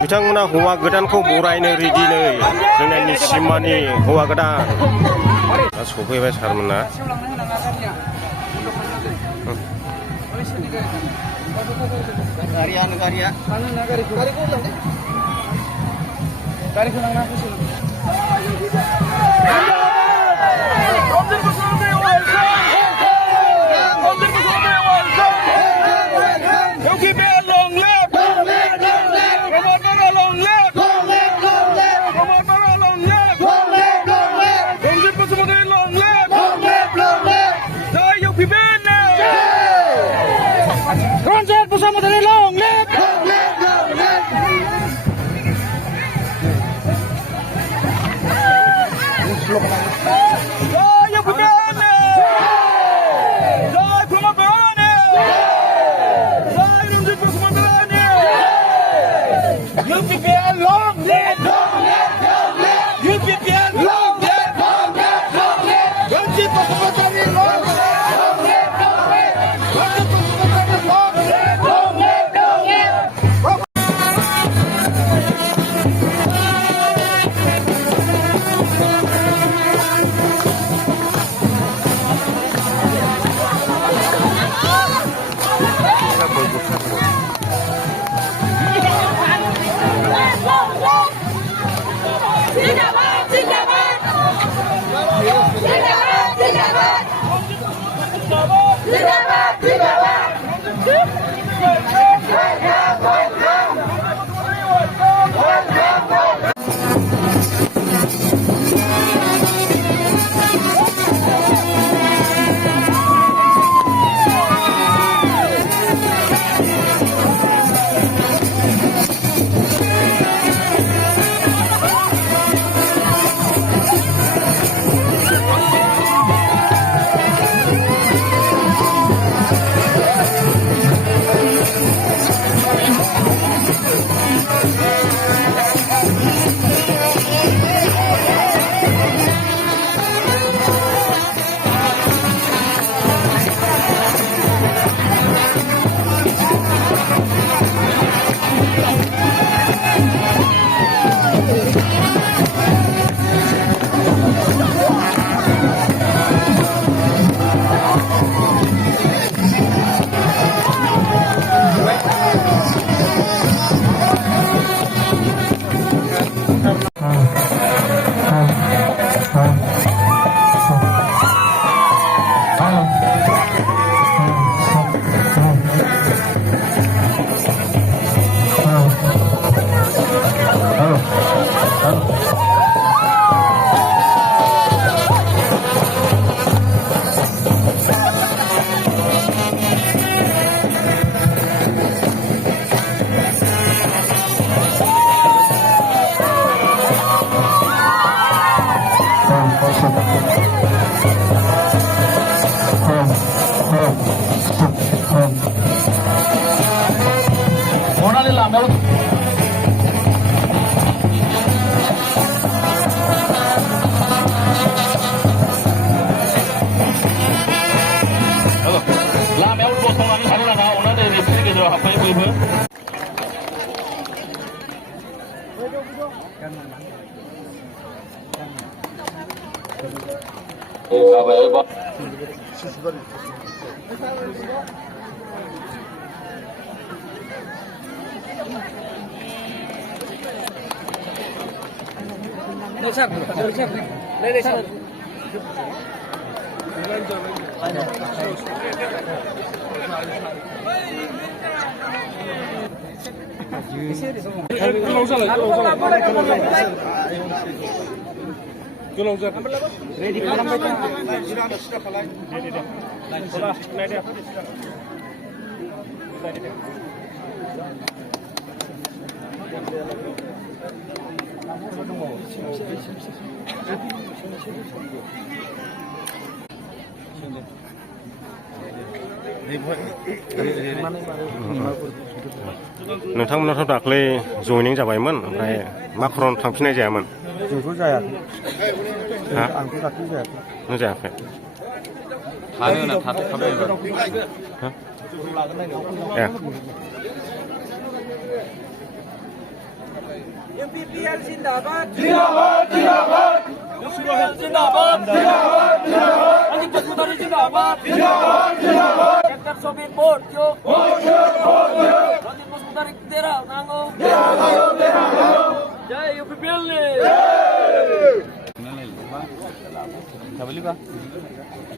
बिथांमोना हौवा गोदानखौ बरायनो रेडि नै जोंनि सिमानि हौवा गोदान दा सफैबाय सारमोना Ready नोंथांमोनाथ' दाख्लै जयनिं जाबायमोन ओमफ्राय माखरन थांफिननाय जायामोन जोंथ' जायाखै हा आंथ' दाख्लै जायाखै नों जायाखै थानो होना थाबाय MPPL जिंदाबाद जिंदाबाद जिंदाबाद UPL जिंदाबाद जिंदाबाद जिंदाबाद अजीत चौधरी जिंदाबाद जिंदाबाद जिंदाबाद सेक्टर सोबी वोट जो अजीत चौधरी तेरा नांगो जय UPL ने